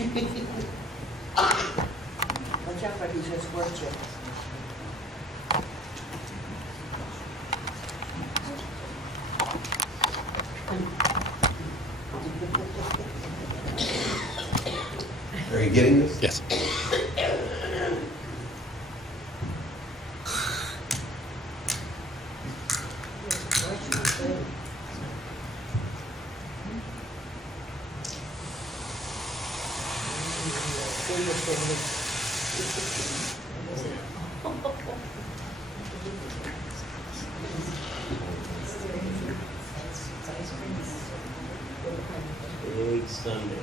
Watch out, but he just worked you. Are you getting this? Yes. Big Sunday.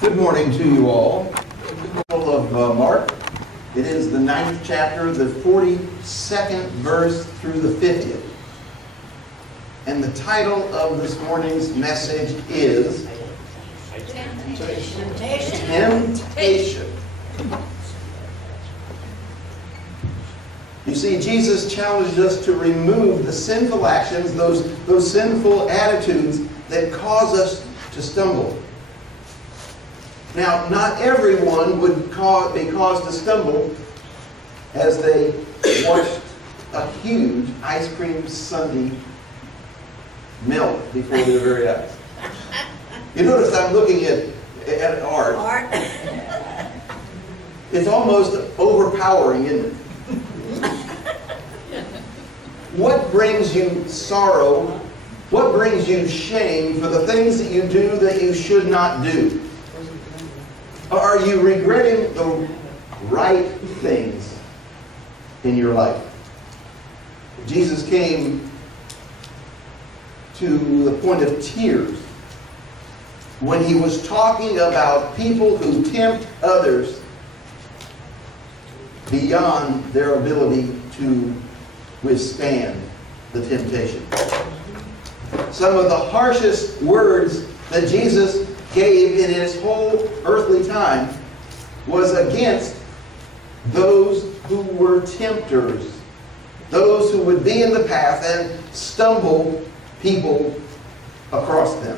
Good morning to you all. The Gospel of Mark. It is the 9th chapter, the 42nd verse through the 50th. And the title of this morning's message is Temptation. You see, Jesus challenged us to remove the sinful actions, those sinful attitudes that cause us to stumble. Now, not everyone would be caused to stumble as they watched a huge ice cream sundae melt before their very eyes. You notice I'm looking at art. It's almost overpowering, isn't it? What brings you sorrow? What brings you shame for the things that you do that you should not do? Are you regretting the right things in your life? Jesus came to the point of tears when he was talking about people who tempt others beyond their ability to withstand the temptation. Some of the harshest words that Jesus gave in his whole earthly time was against those who were tempters, those who would be in the path and stumble people across them.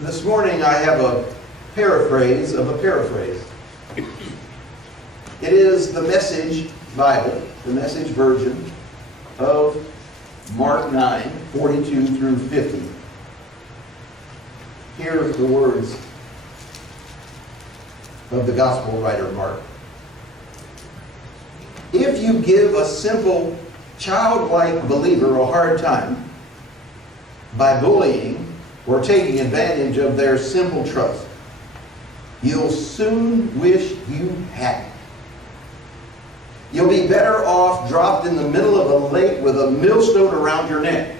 This morning I have a paraphrase of a paraphrase. It is the Message Bible, the Message version of Mark 9, 42 through 50. Here are the words of the gospel writer Mark. If you give a simple, childlike believer a hard time by bullying or taking advantage of their simple trust, you'll soon wish you hadn't. You'll be better off dropped in the middle of a lake with a millstone around your neck.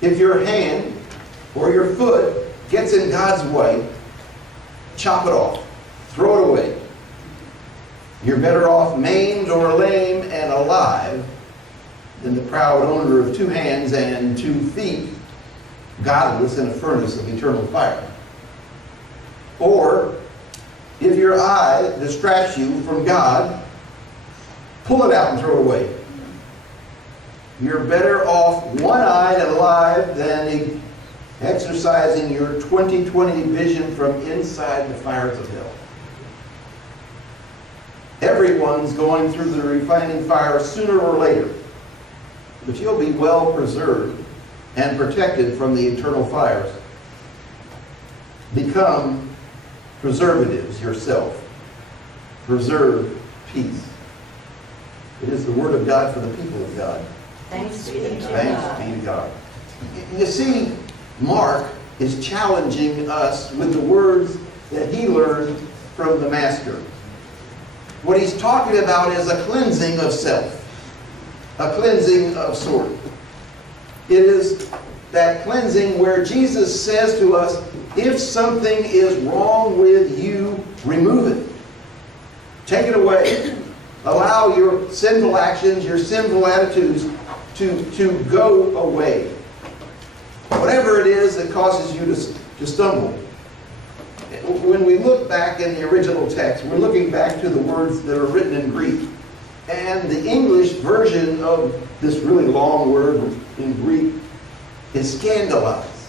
If your hand or your foot gets in God's way, chop it off. Throw it away. You're better off maimed or lame and alive than the proud owner of 2 hands and 2 feet, godless in a furnace of eternal fire. Or, if your eye distracts you from God, pull it out and throw it away. You're better off one-eyed and alive than exercising your 20/20 vision from inside the fires of hell. Everyone's going through the refining fire sooner or later. But you'll be well preserved and protected from the eternal fires. Become preservatives yourself. Preserve peace. It is the word of God for the people of God. Thanks be to God. Thanks be to God. You see, Mark is challenging us with the words that he learned from the Master. What he's talking about is a cleansing of self, a cleansing of sort. It is that cleansing where Jesus says to us, if something is wrong with you, remove it. Take it away. Allow your sinful actions, your sinful attitudes to go away. Whatever it is that causes you to stumble. When we look back in the original text, we're looking back to the words that are written in Greek. And the English version of this really long word in Greek is scandalize.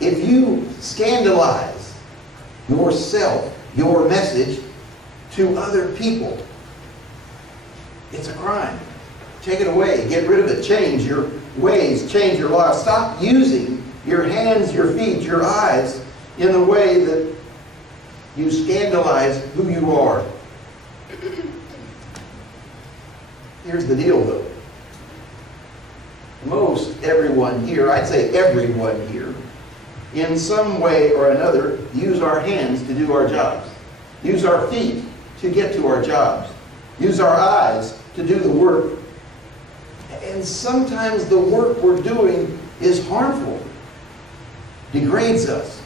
If you scandalize yourself, your message, to other people, it's a crime. Take it away. Get rid of it. Change your ways. Change your life. Stop using your hands, your feet, your eyes in a way that you scandalize who you are. Here's the deal, though. Most everyone here, I'd say everyone here, in some way or another, use our hands to do our jobs. Use our feet to get to our jobs. Use our eyes to do the work. And sometimes the work we're doing is harmful, degrades us.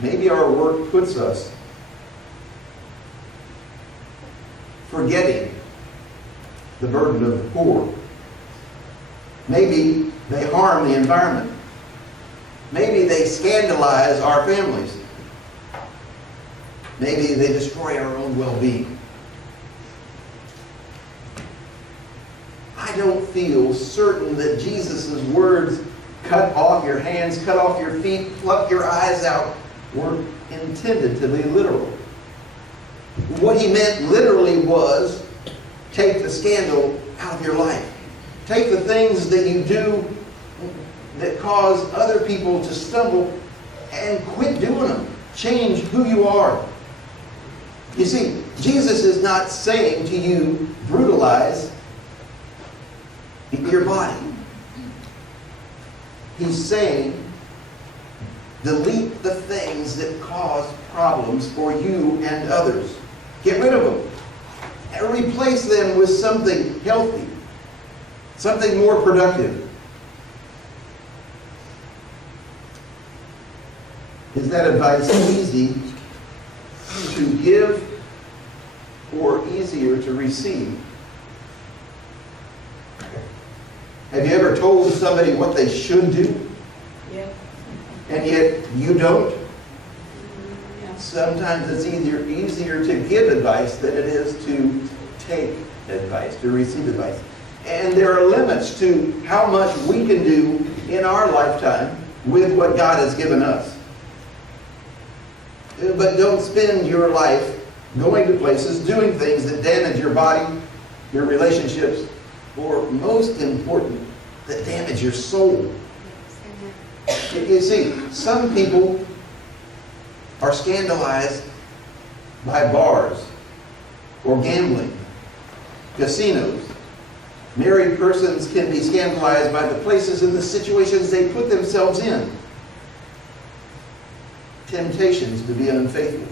Maybe our work puts us forgetting the burden of the poor. Maybe they harm the environment. Maybe they scandalize our families. Maybe they destroy our own well-being. I don't feel certain that Jesus' words, cut off your hands, cut off your feet, pluck your eyes out, were intended to be literal. What he meant literally was, take the scandal out of your life. Take the things that you do that cause other people to stumble and quit doing them. Change who you are. You see, Jesus is not saying to you, brutalize your body. He's saying, delete the things that cause problems for you and others. Get rid of them. And replace them with something healthy. Something more productive. Is that advice easy to give or easier to receive? Have you ever told somebody what they should do? Yeah. And yet you don't? Yeah. Sometimes it's easier to give advice than it is to take advice, to receive advice. And there are limits to how much we can do in our lifetime with what God has given us. But don't spend your life going to places, doing things that damage your body, your relationships, or most important, that damage your soul. You see, some people are scandalized by bars or gambling, casinos. Married persons can be scandalized by the places and the situations they put themselves in. Temptations to be unfaithful.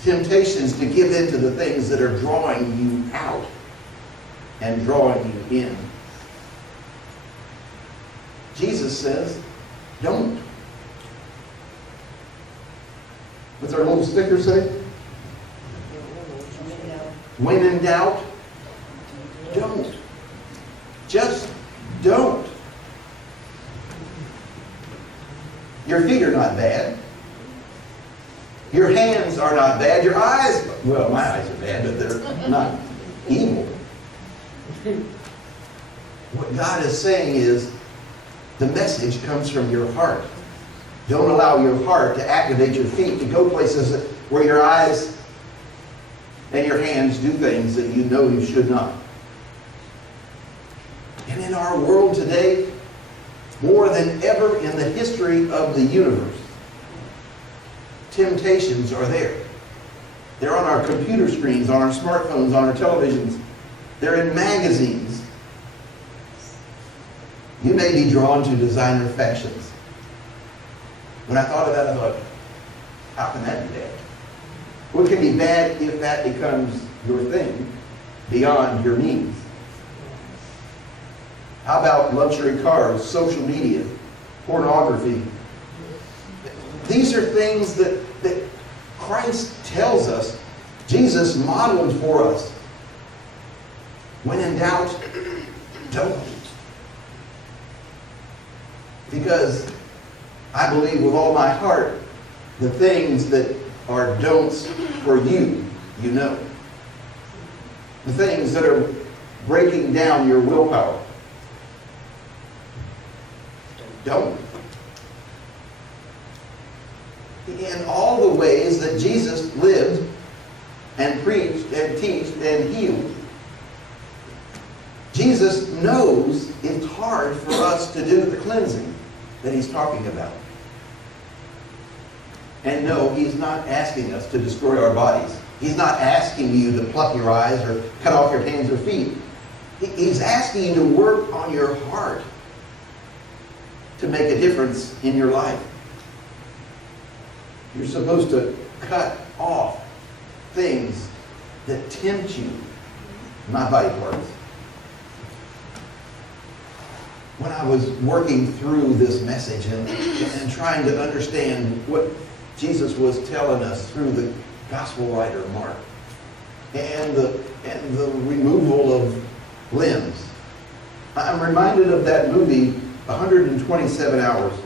Temptations to give in to the things that are drawing you out and drawing you in. Jesus says, don't. What's our little sticker say? When in doubt, don't. Just don't. Your feet are not bad. Your hands are not bad. Your eyes, well, my eyes are bad, but they're not evil. What God is saying is, the message comes from your heart. Don't allow your heart to activate your feet to go places where your eyes and your hands do things that you know you should not. And in our world today, more than ever in the history of the universe, temptations are there. They're on our computer screens, on our smartphones, on our televisions. They're in magazines. You may be drawn to designer fashions. When I thought of that, I thought, how can that be bad? What can be bad if that becomes your thing beyond your means? How about luxury cars, social media, pornography? These are things that Christ tells us, Jesus modeled for us. When in doubt, don't. Because I believe with all my heart, the things that are don'ts for you, you know. The things that are breaking down your willpower. Don't. In all the ways that Jesus lived and preached and taught and healed, Jesus knows it's hard for us to do the cleansing that he's talking about. And no, he's not asking us to destroy our bodies. He's not asking you to pluck your eyes or cut off your hands or feet. He's asking you to work on your heart to make a difference in your life. You're supposed to cut off things that tempt you, not body parts. When I was working through this message and trying to understand what Jesus was telling us through the gospel writer Mark and the removal of limbs, I'm reminded of that movie, 127 Hours.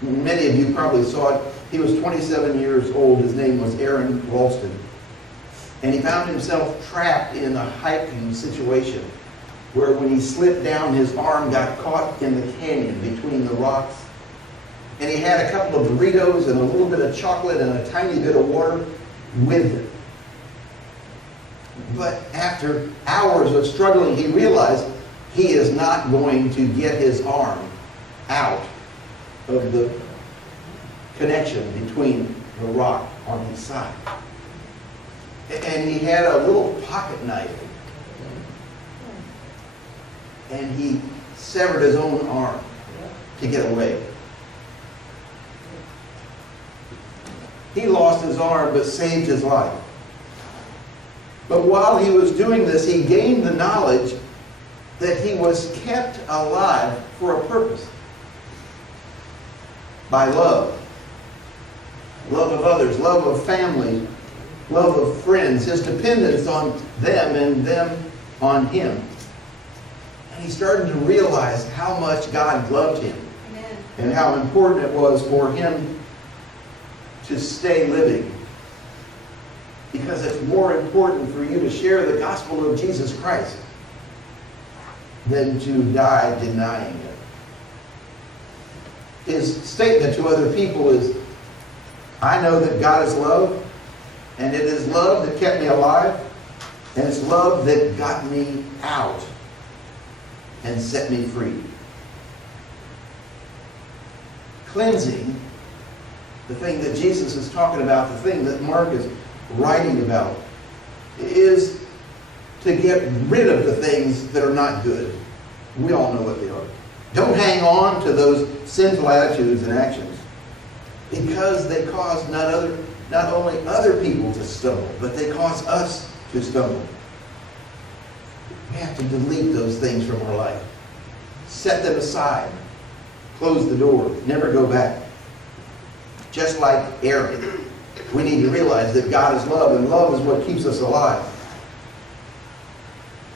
Many of you probably saw it. He was 27 years old. His name was Aaron Ralston. And he found himself trapped in a hiking situation where when he slipped down, his arm got caught in the canyon between the rocks. And he had a couple of burritos and a little bit of chocolate and a tiny bit of water with him. But after hours of struggling, he realized he is not going to get his arm out of the connection between the rock on his side. And he had a little pocket knife. And he severed his own arm to get away. He lost his arm but saved his life. But while he was doing this, he gained the knowledge that he was kept alive for a purpose. By love. Love of others, love of family, love of friends, his dependence on them and them on him. And he started to realize how much God loved him. Amen. And how important it was for him to stay living. Because it's more important for you to share the gospel of Jesus Christ than to die denying it. His statement to other people is, I know that God is love, and it is love that kept me alive, and it's love that got me out and set me free. Cleansing, the thing that Jesus is talking about, the thing that Mark is writing about, is to get rid of the things that are not good. We all know what they are. Don't hang on to those sinful attitudes and actions, because they cause not only other people to stumble, but they cause us to stumble. We have to delete those things from our life. Set them aside. Close the door. Never go back. Just like Aaron, we need to realize that God is love, and love is what keeps us alive.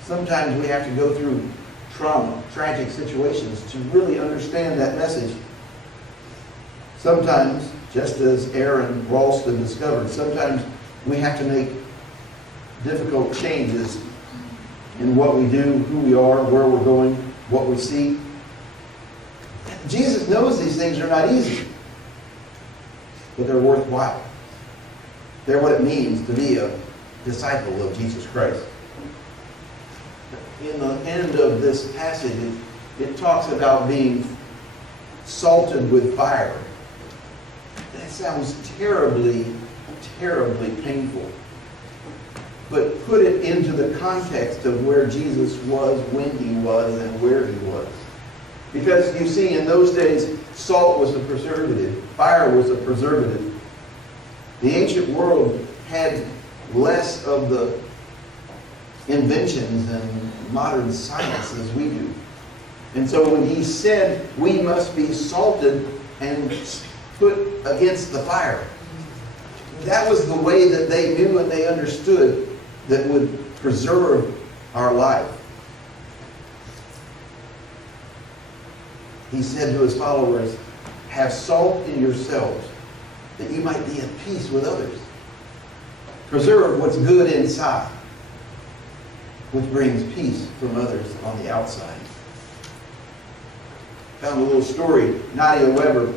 Sometimes we have to go through trauma, tragic situations to really understand that message. Sometimes, just as Aaron Ralston discovered, sometimes we have to make difficult changes in what we do, who we are, where we're going, what we see. Jesus knows these things are not easy. but they're worthwhile. They're what it means to be a disciple of Jesus Christ. In the end of this passage, it talks about being salted with fire. That sounds terribly, terribly painful. But put it into the context of where Jesus was, when he was, and where he was. Because you see, in those days, salt was a preservative. Fire was a preservative. The ancient world had less of the inventions and modern science as we do. And so when he said we must be salted and put against the fire, that was the way that they knew and they understood that would preserve our life. He said to his followers, have salt in yourselves, that you might be at peace with others. Preserve what's good inside, which brings peace from others on the outside. Found a little story, Nadia Weber.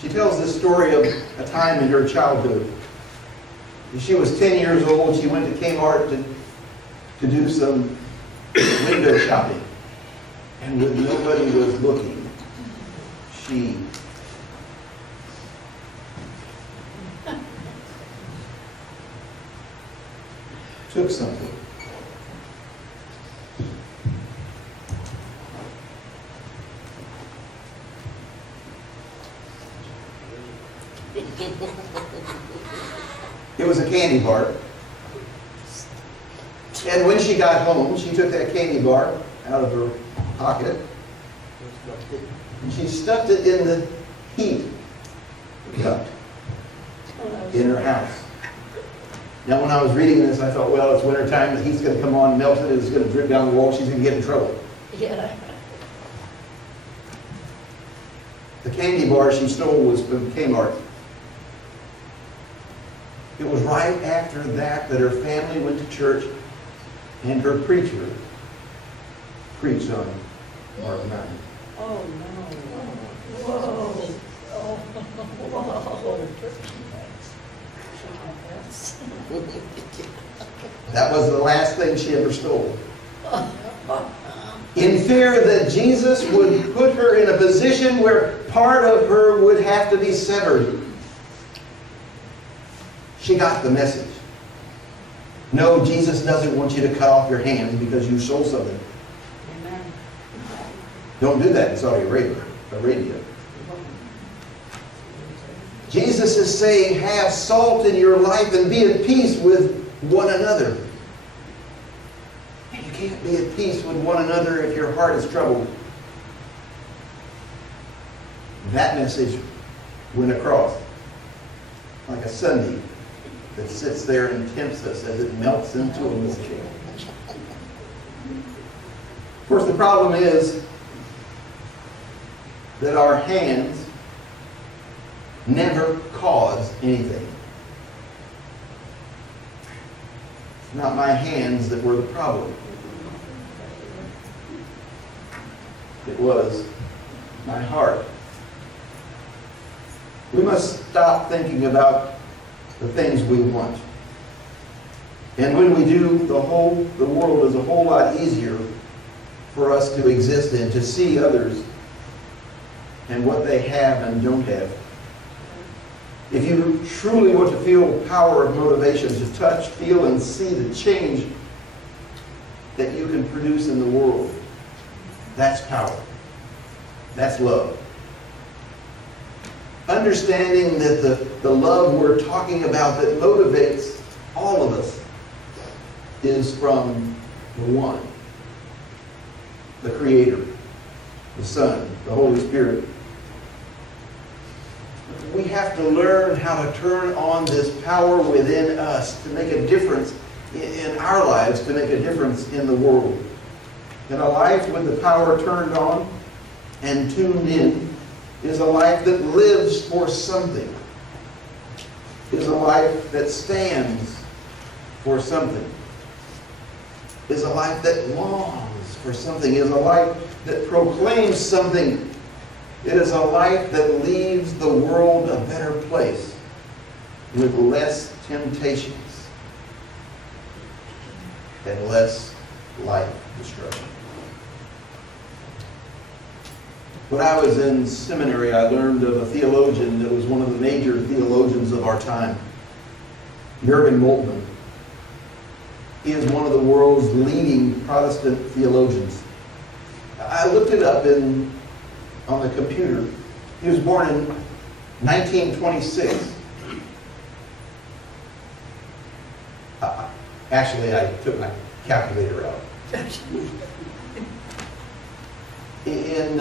She tells this story of a time in her childhood. When she was 10 years old, she went to Kmart to do some window shopping. And when nobody was looking, she took something. It was a candy bar. And when she got home, she took that candy bar out of her pocket and she stuffed it in the heat duct in her house. Now, when I was reading this, I thought, well, it's wintertime, the heat's going to come on, melt it, it's going to drip down the wall, she's going to get in trouble. Yeah. The candy bar she stole was from Kmart. It was right after that her family went to church and her preacher preached on Mark 9. Oh, no. Whoa. Oh, whoa. That was the last thing she ever stole. In fear that Jesus would put her in a position where part of her would have to be severed, she got the message. No, Jesus doesn't want you to cut off your hands because you stole something. Amen. Don't do that in Saudi Arabia. Jesus is saying, have salt in your life and be at peace with one another. And you can't be at peace with one another if your heart is troubled. That message went across like a sunbeam that sits there and tempts us as it melts into a milkshake. Of course, the problem is that our hands never cause anything. It's not my hands that were the problem. It was my heart. We must stop thinking about the things we want. And when we do, the world is a whole lot easier for us to exist in, to see others and what they have and don't have. If you truly want to feel power of motivation to touch, feel, and see the change that you can produce in the world, that's power. That's love. Understanding that the love we're talking about that motivates all of us is from the One, the Creator, the Son, the Holy Spirit. We have to learn how to turn on this power within us to make a difference in our lives, to make a difference in the world. And a life with the power turned on and tuned in is a life that lives for something, is a life that stands for something, is a life that longs for something, is a life that proclaims something. It is a life that leaves the world a better place with less temptations and less life destruction. When I was in seminary, I learned of a theologian that was one of the major theologians of our time, Jürgen Moltmann. He is one of the world's leading Protestant theologians. I looked it up on the computer. He was born in 1926. Actually, I took my calculator out. In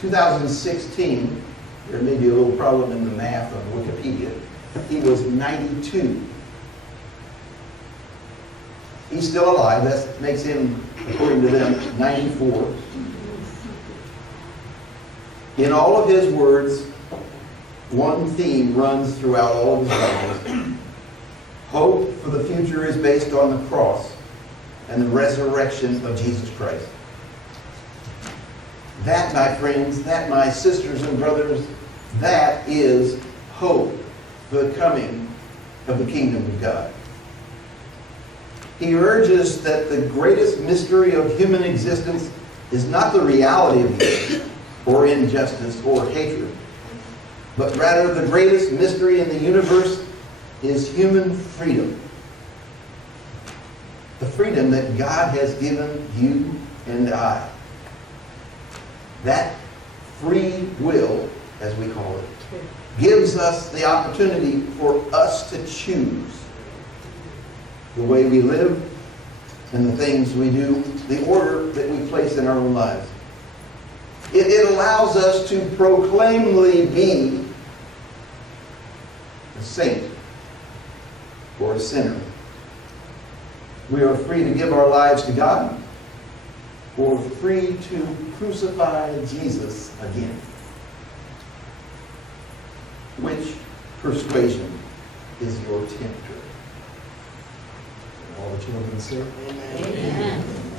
2016, there may be a little problem in the math on Wikipedia, he was 92. He's still alive. That makes him, according to them, 94. In all of his words, one theme runs throughout all of his writings. Hope for the future is based on the cross and the resurrection of Jesus Christ. That, my friends, that, my sisters and brothers, that is hope for the coming of the kingdom of God. He urges that the greatest mystery of human existence is not the reality of evil or injustice or hatred, but rather the greatest mystery in the universe is human freedom. The freedom that God has given you and I. That free will, as we call it, gives us the opportunity for us to choose the way we live and the things we do, the order that we place in our own lives. It allows us to proclaimly be a saint or a sinner. We are free to give our lives to God, or free to crucify Jesus again. Which persuasion is your tempter? All the children say, Amen. Amen.